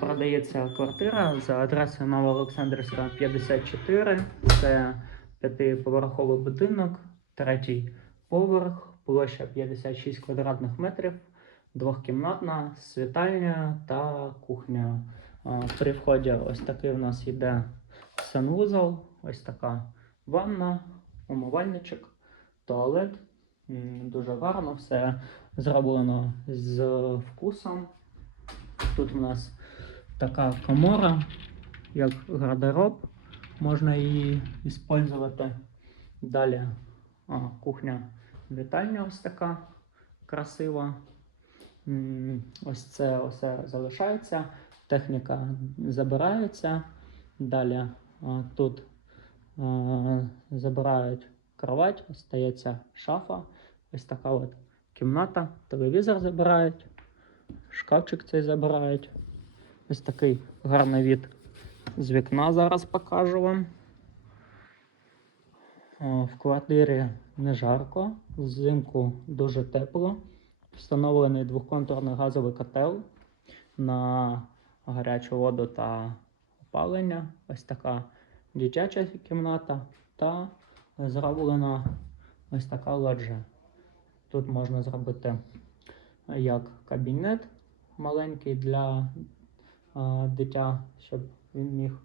Продається квартира за адресою Новоолександрівська 54. Це п'ятиповерховий будинок, третій поверх, площа 56 квадратних метрів, двохкімнатна, світальня та кухня. При вході ось такий у нас йде санвузол, ось така ванна, умивальничок, туалет. Дуже гарно, все зроблено з вкусом. Тут у нас така комора, як гардероб. Можна її використовувати. Далі а, кухня вітальня ось така красива. Ось це все залишається. Техніка забирається. Далі а, тут а, забирають кровать, остається шафа. Ось така от кімната, телевізор забирають, шкафчик цей забирають. Ось такий гарний від з вікна зараз покажу вам. В квартирі не жарко, взимку дуже тепло. Встановлений двохконтурний газовий котел на гарячу воду та опалення. Ось така дитяча кімната та зроблена ось така лоджія. Тут можна зробити як кабінет маленький для дитя, щоб він міг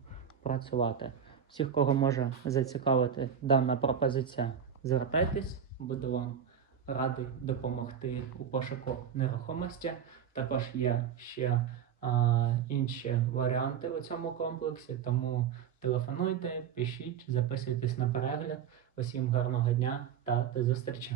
працювати. Всіх, кого може зацікавити дана пропозиція, звертайтесь, буду вам радий допомогти у пошуку нерухомості. Також є ще а, інші варіанти у цьому комплексі, тому телефонуйте, пишіть, записуйтесь на перегляд. Усім гарного дня та до зустрічі!